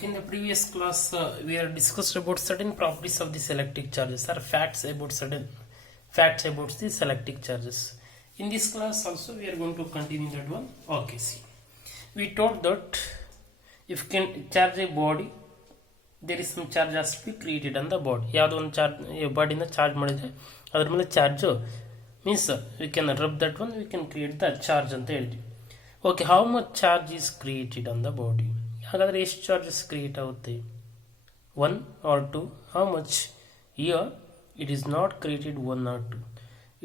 Okay, in the previous class, we have discussed about certain properties of the selective charges or facts about the selective charges. In this class also, we are going to continue that one. Okay, see, we told that if you can charge a body, there is some charge has to be created on the body. ಯಾವುದು ಒಂದು charge ಬಾಡಿನ charge ಮಾಡಿದ್ರೆ ಅದರ ಮೇಲೆ charge means we can rub that one we can create the charge ಅಂತ ಹೇಳ್ತೀವಿ. Okay, how much charge is created on the body? ಹಾಗಾದರೆ ಎಷ್ಟು ಚಾರ್ಜಸ್ ಕ್ರಿಯೇಟ್ ಆಗುತ್ತೆ? 1 or 2? How much? Here it is not created 1 or 2.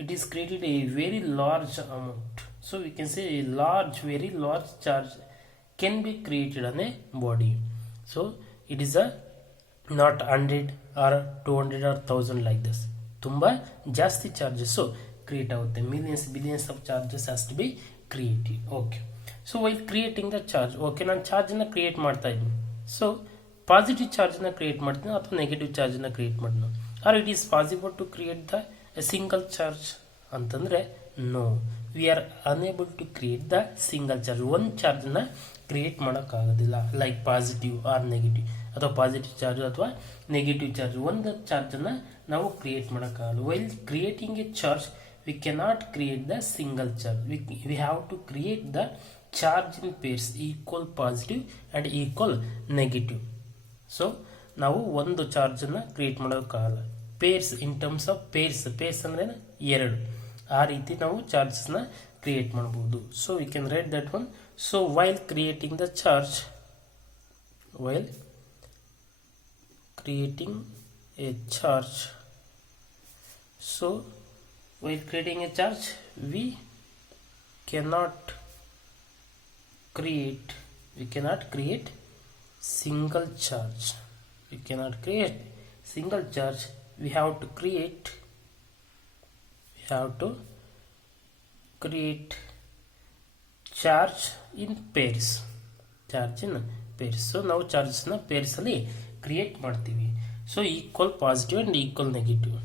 It is created a very large amount. So we can say a very large charge can be created on a body. So it is a not 100 or 200 or 1000 like this. ತುಂಬಾ ಜಾಸ್ತಿ charges create ಆಗುತ್ತೆ. Billions of charges has to be created. Okay, so while creating the charge, okay, ನಾನು ಚಾರ್ಜನ್ನು create ಮಾಡ್ತಾ ಇದ್ದೀನಿ. So positive ಚಾರ್ಜನ್ನು create ಮಾಡ್ತೀನಿ ಅಥವಾ negative ಚಾರ್ಜನ್ನು ಕ್ರಿಯೇಟ್ ಮಾಡ್ತೀನಿ. Or it is possible to create the single charge ಅಂತಂದ್ರೆ no, we are unable to create the single charge. ಒಂದು ಚಾರ್ಜನ್ನ ಕ್ರಿಯೇಟ್ ಮಾಡೋಕ್ಕಾಗೋದಿಲ್ಲ, ಲೈಕ್ ಪಾಸಿಟಿವ್ ಆರ್ ನೆಗೆಟಿವ್ ಅಥವಾ ಪಾಸಿಟಿವ್ ಚಾರ್ಜ್ ಅಥವಾ ನೆಗೆಟಿವ್ ಚಾರ್ಜ್. ಒಂದು ಚಾರ್ಜನ್ನು ನಾವು ಕ್ರಿಯೇಟ್ ಮಾಡೋಕ್ಕಾಗಲ್ಲ. While creating a charge we cannot create the single charge. We have to create the charge in pairs, equal positive and equal negative. So ನಾವು ಒಂದು ಚಾರ್ಜನ್ನು create ಮಾಡೋಕ್ಕಾಗಲ್ಲ. Pairs in terms of pairs ಅಂದ್ರೆ ಎರಡು, ಆ ರೀತಿ ನಾವು ಚಾರ್ಜಸ್ನ create ಮಾಡಬಹುದು. So we can write that one. So while creating the charge, while creating a charge we cannot create single charge. We have to create charge in pairs. So ನಾವು ಚಾರ್ಜಸ್ನ ಪೇರ್ಸಲ್ಲಿ create ಮಾಡ್ತೀವಿ. So equal positive and equal negative.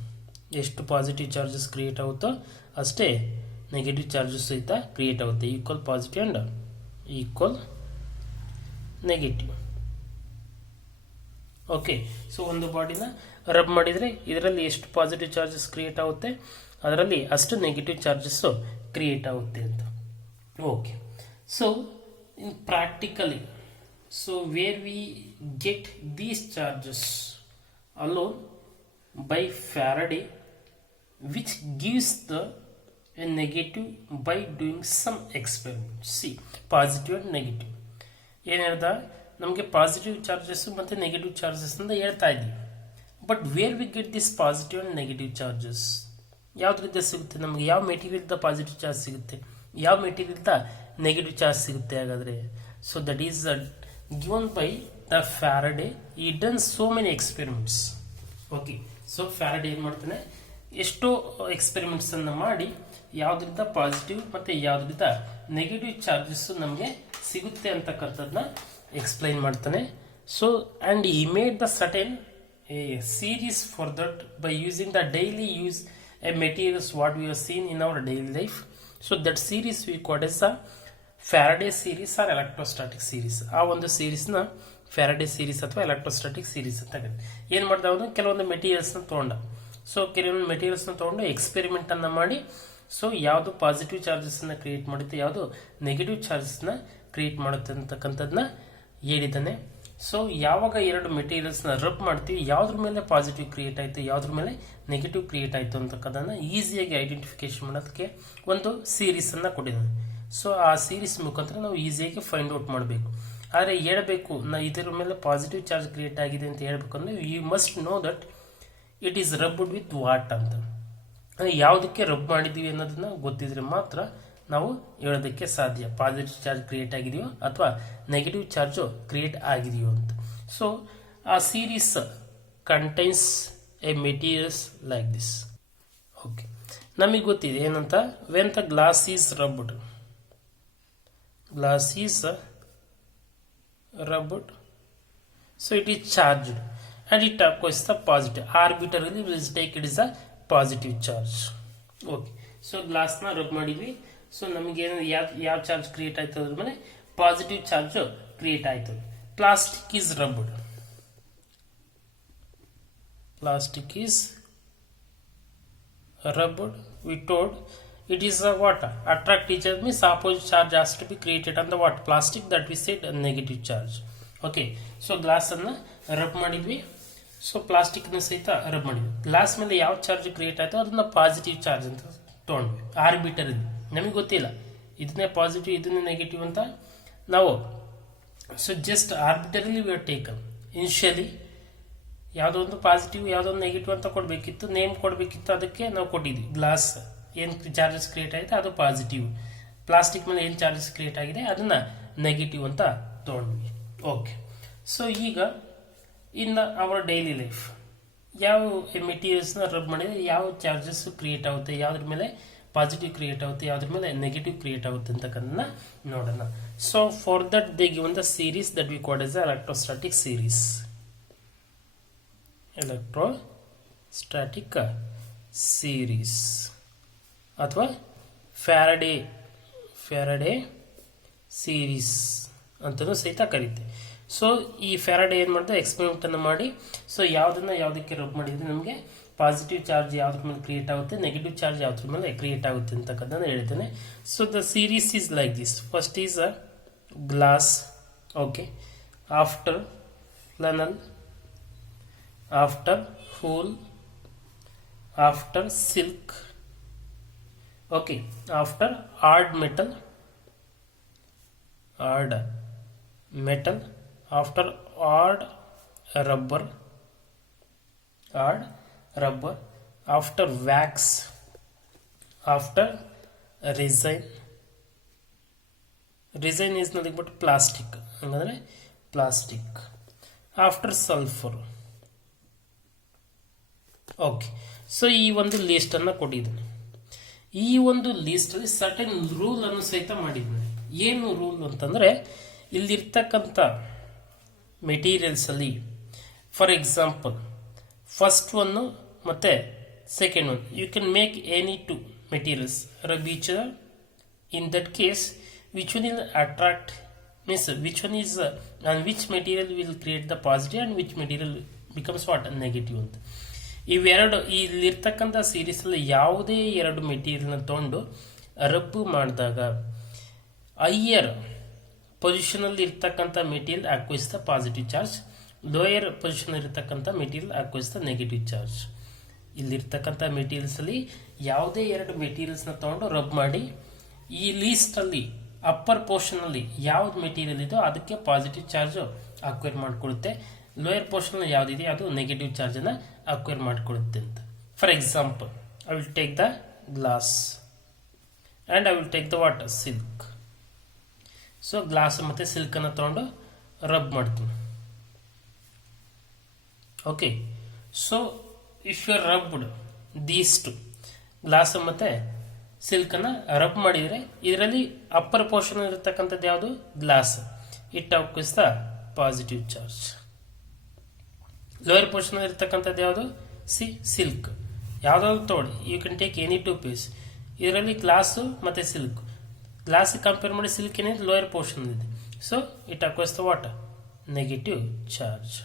ಎಷ್ಟು positive charges create ಆಗುತ್ತೋ ಅಷ್ಟೇ negative charges ಸಹಿತ create ಆಗುತ್ತೆ. Equal positive and equal negative. Okay, so ಒಂದು ಬಾಡಿನ rub ಮಾಡಿದರೆ ಇದರಲ್ಲಿ ಎಷ್ಟು ಪಾಸಿಟಿವ್ ಚಾರ್ಜಸ್ ಕ್ರಿಯೇಟ್ ಆಗುತ್ತೆ, ಅದರಲ್ಲಿ ಅಷ್ಟು ನೆಗೆಟಿವ್ ಚಾರ್ಜಸ್ ಕ್ರಿಯೇಟ್ ಆಗುತ್ತೆ ಅಂತ. Okay, so in practically, so where we get these charges alone by Faraday, which gives a negative by doing some experiments. See, positive and negative ಏನು ಹೇಳ್ದ, ನಮಗೆ positive charges ಮತ್ತು negative charges ಅಂತ ಹೇಳ್ತಾ ಇದ್ದೀವಿ. But where we get this positive and negative charges ಯಾವುದರಿಂದ ಸಿಗುತ್ತೆ ನಮಗೆ? ಯಾವ ಮೆಟೀರಿಯಲ್ದ ಪಾಸಿಟಿವ್ ಚಾರ್ಜ್ ಸಿಗುತ್ತೆ, ಯಾವ ಮೆಟೀರಿಯಲ್ದ ನೆಗೆಟಿವ್ ಚಾರ್ಜ್ ಸಿಗುತ್ತೆ ಹಾಗಾದರೆ? So that is given by the Faraday. He done so many experiments. Okay, so Faraday ಏನು ಮಾಡ್ತಾನೆ, ಎಷ್ಟೋ ಎಕ್ಸ್ಪೆರಿಮೆಂಟ್ಸ್ ಅನ್ನು ಮಾಡಿ ಯಾವುದರಿಂದ ಪಾಸಿಟಿವ್ ಮತ್ತು ಯಾವುದರಿಂದ ನೆಗೆಟಿವ್ ಚಾರ್ಜಸ್ ನಮಗೆ ಸಿಗುತ್ತೆ ಅಂತಕ್ಕಂಥದ್ದನ್ನ ಎಕ್ಸ್ಪ್ಲೈನ್ ಮಾಡ್ತಾನೆ. So and he made the certain a series for that by using the daily use a materials what we have seen in our daily life. So that series we call as a Faraday series or electrostatic series. ಆ ಒಂದು ಸೀರೀಸ್ನ Faraday series ಅಥವಾ electrostatic series ಅಂತ ಕರೀತಾರೆ. ಏನು ಮಾಡ್ದ ಅವನು, ಕೆಲವೊಂದು ಮೆಟೀರಿಯಲ್ಸ್ನ ತೊಗೊಂಡ. ಸೊ ಕೆಲವೊಂದು ಮೆಟೀರಿಯಲ್ಸ್ನ ತೊಗೊಂಡು ಎಕ್ಸ್ಪೆರಿಮೆಂಟನ್ನು ಮಾಡಿ, ಸೊ ಯಾವುದು ಪಾಸಿಟಿವ್ ಚಾರ್ಜಸ್ನ ಕ್ರಿಯೇಟ್ ಮಾಡುತ್ತೆ, ಯಾವುದು ನೆಗೆಟಿವ್ ಚಾರ್ಜಸ್ನ ಕ್ರಿಯೇಟ್ ಮಾಡುತ್ತೆ ಅಂತಕ್ಕಂಥದ್ದನ್ನ ಹೇಳಿದ್ದಾನೆ. ಸೊ ಯಾವಾಗ ಎರಡು ಮೆಟೀರಿಯಲ್ಸ್ನ ರಬ್ ಮಾಡ್ತೀವಿ, ಯಾವುದ್ರ ಮೇಲೆ ಪಾಸಿಟಿವ್ ಕ್ರಿಯೇಟ್ ಆಯಿತು, ಯಾವುದ್ರ ಮೇಲೆ ನೆಗೆಟಿವ್ ಕ್ರಿಯೇಟ್ ಆಯಿತು ಅಂತಕ್ಕದನ್ನು ಈಸಿಯಾಗಿ ಐಡೆಂಟಿಫಿಕೇಶನ್ ಮಾಡೋದಕ್ಕೆ ಒಂದು ಸೀರೀಸನ್ನು ಕೊಟ್ಟಿದ್ದಾನೆ. ಸೊ ಆ ಸೀರೀಸ್ ಮುಖಾಂತರ ನಾವು ಈಸಿಯಾಗಿ ಫೈಂಡ್ ಔಟ್ ಮಾಡಬೇಕು. ಆದರೆ ಹೇಳಬೇಕು ಇದರ ಮೇಲೆ ಪಾಸಿಟಿವ್ ಚಾರ್ಜ್ ಕ್ರಿಯೇಟ್ ಆಗಿದೆ ಅಂತ ಹೇಳ್ಬೇಕಂದ್ರೆ you must know that it is rubbed with what ಅಂತ. ಅಂದರೆ ಯಾವುದಕ್ಕೆ ರಬ್ ಮಾಡಿದ್ದೀವಿ ಅನ್ನೋದನ್ನ ಗೊತ್ತಿದ್ರೆ ಮಾತ್ರ ನಾವು ಹೇಳೋದಕ್ಕೆ ಸಾಧ್ಯ, ಪಾಸಿಟಿವ್ ಚಾರ್ಜ್ ಕ್ರಿಯೇಟ್ ಆಗಿದೆಯೋ ಅಥವಾ ನೆಗೆಟಿವ್ ಚಾರ್ಜು ಕ್ರಿಯೇಟ್ ಆಗಿದೆಯೋ ಅಂತ. ಸೊ ಆ series contains A materials like this. Okay, ನಮಗೆ ಗೊತ್ತಿದೆ ಏನಂತ, when the glass is rubbed, so it is charged and it acquires the positive. Arbitrarily we will take it as a positive charge. Okay, so glass na rub ಮಾಡಿದ್ವಿ. So ನಮಗೆ ಯಾವ charge create ಆಯ್ತು ಅದ್ರ ಮೇಲೆ positive charge create ಆಯ್ತು. plastic is rubbed. Plastic is rubbed. We told it is a what? Attractive charge means opposite charge has to be created on the what? Plastic, that we said a negative charge. Okay, so glass ಅನ್ನ rub ಮಾಡಿದ್ವಿ. So plastic ನ ಸಹಿತ rub ಮಾಡಿದ್ವಿ. Glass ಮೇಲೆ ಯಾವ charge create ಆಯ್ತು ಅದನ್ನ positive charge ಅಂತ ತಗೊಂಡ್ವಿ. ಆರ್ಬಿಟರ್ ಇದು ನಮಗೆ ಗೊತ್ತಿಲ್ಲ, ಇದನ್ನೇ ಪಾಸಿಟಿವ್ ಇದನ್ನೇ ನೆಗೆಟಿವ್ ಅಂತ ನಾವು. So just arbitrarily we are taken. Initially ಯಾವುದೋ ಒಂದು ಪಾಸಿಟಿವ್ ಯಾವುದೋ ಒಂದು ನೆಗೆಟಿವ್ ಅಂತ ಕೊಡಬೇಕಿತ್ತು, ನೇಮ್ ಕೊಡಬೇಕಿತ್ತು, ಅದಕ್ಕೆ ನಾವು ಕೊಟ್ಟಿದ್ವಿ. ಗ್ಲಾಸ್ ಏನು ಚಾರ್ಜಸ್ ಕ್ರಿಯೇಟ್ ಆಗಿದೆ ಅದು ಪಾಸಿಟಿವ್, ಪ್ಲಾಸ್ಟಿಕ್ ಮೇಲೆ ಏನು ಚಾರ್ಜಸ್ ಕ್ರಿಯೇಟ್ ಆಗಿದೆ ಅದನ್ನ ನೆಗೆಟಿವ್ ಅಂತ ತಗೊಂಡ್ವಿ. ಓಕೆ, ಸೊ ಈಗ ಇನ್ ಅವರ್ ಡೈಲಿ ಲೈಫ್ ಯಾವ ಮೆಟೀರಿಯಲ್ಸ್ನ ರಬ್ ಮಾಡಿದ್ರೆ ಯಾವ ಚಾರ್ಜಸ್ ಕ್ರಿಯೇಟ್ ಆಗುತ್ತೆ, ಯಾವುದ್ರ ಮೇಲೆ ಪಾಸಿಟಿವ್ ಕ್ರಿಯೇಟ್ ಆಗುತ್ತೆ, ಯಾವುದ್ರ ಮೇಲೆ ನೆಗೆಟಿವ್ ಕ್ರಿಯೇಟ್ ಆಗುತ್ತೆ ಅಂತಕ್ಕಂಥದ್ದನ್ನ ನೋಡೋಣ. So for that they given the series that we called as electrostatic series. Electrostatic series ಅಥವಾ ಫ್ಯಾರಡೆ ಸೀರೀಸ್ ಅಂತಲೂ ಸಹಿತ ಕರೀತೆ. ಸೊ ಈ ಫ್ಯಾರಡೆ ಏನು ಮಾಡಿದೆ, ಎಕ್ಸ್ಪೆರಿಮೆಂಟ್ ಅನ್ನು ಮಾಡಿ ಸೊ ಯಾವುದನ್ನ ಯಾವುದಕ್ಕೆ ರಬ್ ಮಾಡಿದ್ರೆ ನಮಗೆ ಪಾಸಿಟಿವ್ ಚಾರ್ಜ್ ಯಾವ್ದ್ರ ಮೇಲೆ ಕ್ರಿಯೇಟ್ ಆಗುತ್ತೆ, ನೆಗೆಟಿವ್ ಚಾರ್ಜ್ ಯಾವ್ದ್ರ ಮೇಲೆ ಕ್ರಿಯೇಟ್ ಆಗುತ್ತೆ ಅಂತಕ್ಕಂಥದ್ದು ಹೇಳ್ತೇನೆ. So the series is like this. First is a glass, okay, after flannel, after wool, after silk, okay, after hard metal, after hard rubber, after wax, after resin is nothing but plastic, hangandre plastic, after sulfur. Okay, so ಈ ಒಂದು list ಅನ್ನ ಕೊಟ್ಟಿದ್ದೀನಿ. ಈ ಒಂದು list ಅಲ್ಲಿ certain rule ಅನ್ನು ಸಹಿತ ಮಾಡಿದ್ದೀನಿ. ಏನು ರೂಲ್ ಅಂತಂದ್ರೆ ಇಲ್ಲಿರ್ತಕ್ಕಂಥ ಮೆಟೀರಿಯಲ್ಸ್ ಅಲ್ಲಿ ಫಾರ್ ಎಕ್ಸಾಂಪಲ್ ಫಸ್ಟ್ ಒನ್ ಮತ್ತೆ second one you can make any two materials rub each other. In that case which one will attract means which one is and which material will create the positive and which material becomes what negative ಅಂತ. ಇವೆರಡು ಇಲ್ಲಿರ್ತಕ್ಕಂಥ series ಅಲ್ಲಿ ಯಾವುದೇ ಎರಡು ಮೆಟೀರಿಯಲ್ನ ತಗೊಂಡು ರಬ್ಬು ಮಾಡಿದಾಗ higher position ಅಲ್ಲಿ ಇರ್ತಕ್ಕಂಥ material acquires the positive charge, lower position ಇರ್ತಕ್ಕಂಥ material acquires the negative charge. ಇಲ್ಲಿರ್ತಕ್ಕಂಥ ಮೆಟೀರಿಯಲ್ಸ್ ಅಲ್ಲಿ ಯಾವುದೇ ಎರಡು ಮೆಟೀರಿಯಲ್ಸ್ ನ ತಗೊಂಡು ರಬ್ ಮಾಡಿ ಈ ಲೀಸ್ಟ್ ಅಲ್ಲಿ ಅಪ್ಪರ್ ಪೋರ್ಷನ್ ಅಲ್ಲಿ ಯಾವ್ದು ಮೆಟೀರಿಯಲ್ ಇದೋ ಅದಕ್ಕೆ ಪಾಸಿಟಿವ್ ಚಾರ್ಜ್ ಅಕ್ವೈರ್ ಮಾಡಿಕೊಳ್ಳುತ್ತೆ, ಲೋಯರ್ ಪೋರ್ಷನ್ ಯಾವುದಿದೆ ಅದು ನೆಗೆಟಿವ್ ಚಾರ್ಜ್ ಅನ್ನ ಅಕ್ವೈರ್ ಮಾಡಿಕೊಳ್ಳುತ್ತೆ ಅಂತ. For example I will take the glass and I will take the water silk. So glass ಮತ್ತೆ ಸಿಲ್ಕ್ ಅನ್ನ ತಗೊಂಡು ರಬ್ ಮಾಡ್ತೀನಿ. Okay, so if you rubbed these two glass ಮತ್ತೆ ಸಿಲ್ಕ್ ಅನ್ನ ರಬ್ ಮಾಡಿದ್ರೆ ಇದರಲ್ಲಿ ಅಪ್ಪರ್ ಪೋರ್ಷನ್ ಇರತಕ್ಕಂಥದ್ದು ಯಾವುದು glass, it acquires the positive charge. Lower portion ಇರತಕ್ಕಂಥದ್ದು ಯಾವುದು ಸಿಲ್ಕ್. ಯಾವ್ದಾದ್ರು ತಗೊಳ್ಳಿ, you can take any two piece. ಇದರಲ್ಲಿ ಗ್ಲಾಸು ಮತ್ತೆ ಸಿಲ್ಕ್, ಗ್ಲಾಸ್ ಕಂಪೇರ್ ಮಾಡಿ ಸಿಲ್ಕ್ ಏನಿದೆ ಲೋಯರ್ ಪೋರ್ಷನ್ ಇದೆ. So it acquires the what negative charge.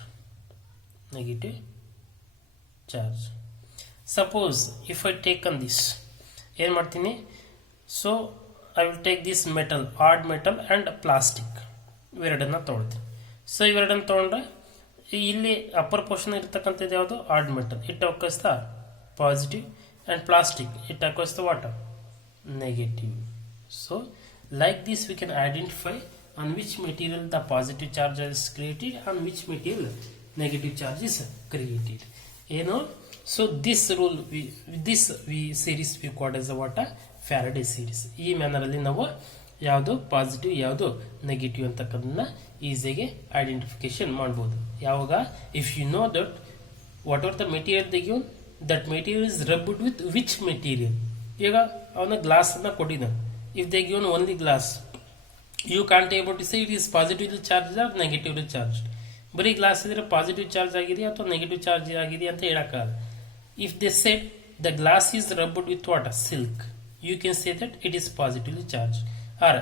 Suppose if I take on this ಏನು ಮಾಡ್ತೀನಿ, so I will take this metal, hard metal and plastic ಇವೆರಡನ್ನ ತಗೊಳ್ತೀನಿ. So ಇವೆರಡನ್ನ ತಗೊಂಡ್ರೆ ಇಲ್ಲಿ ಅಪ್ಪರ್ ಪೋರ್ಷನ್ ಇರತಕ್ಕಂಥದ್ದು ಯಾವುದು hard metal, it acquires the positive, and plastic it acquires the what negative. So like this we can identify on which material the positive charge is created and which material negative charge is created. So this rule we series we called as what Faraday series. ಈ manner ಅಲ್ಲಿ ನಾವು ಯಾವುದು positive ಯಾವುದು negative ಅಂತಕ್ಕಂಥದ್ದನ್ನ ಈಸಿಯಾಗಿ identification ಮಾಡಬಹುದು. ಯಾವಾಗ if you know that what are the material they given, that material is rubbed with which material. ಈಗ ಅವನ ಗ್ಲಾಸ್ ಅನ್ನ ಕೊಟ್ಟಿದ್ದಾನೆ, if they given only glass you can't able to say it is positively charged or negatively charged. ಬರೀ glass ಇದ್ರೆ positive charge ಆಗಿದೆ ಅಥವಾ negative charge ಆಗಿದೆ ಅಂತ ಹೇಳಕ್ಕಾಗಲ್ಲ. If they said the glass is rubbed with water silk, you can say that it is positively charge. Or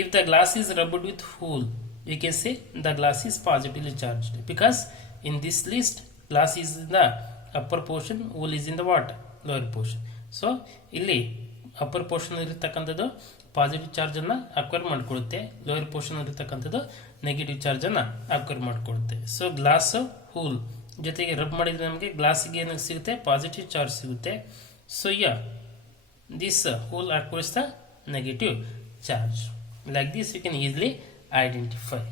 if the glass is rubbed with wool, we can say the glass is positively charged because in this list glass is in the upper portion, wool is in the what, lower portion. So ಇಲ್ಲಿ upper portion ಇರತಕ್ಕಂಥದ್ದು positive charge ಅನ್ನ acquire ಮಾಡಿಕೊಳ್ಳುತ್ತೆ, lower portion ಇರತಕ್ಕಂಥದ್ದು negative charge ಅನ್ನ acquire ಮಾಡಿಕೊಳ್ಳುತ್ತೆ. So glass whole ಜೊತೆಗೆ rub ಮಾಡಿದ್ರೆ ನಮಗೆ ಗ್ಲಾಸ್ಗೆ ಏನು ಸಿಗುತ್ತೆ, ಪಾಸಿಟಿವ್ ಚಾರ್ಜ್ ಸಿಗುತ್ತೆ. So this whole acquires the negative charge. Like this you can easily identify.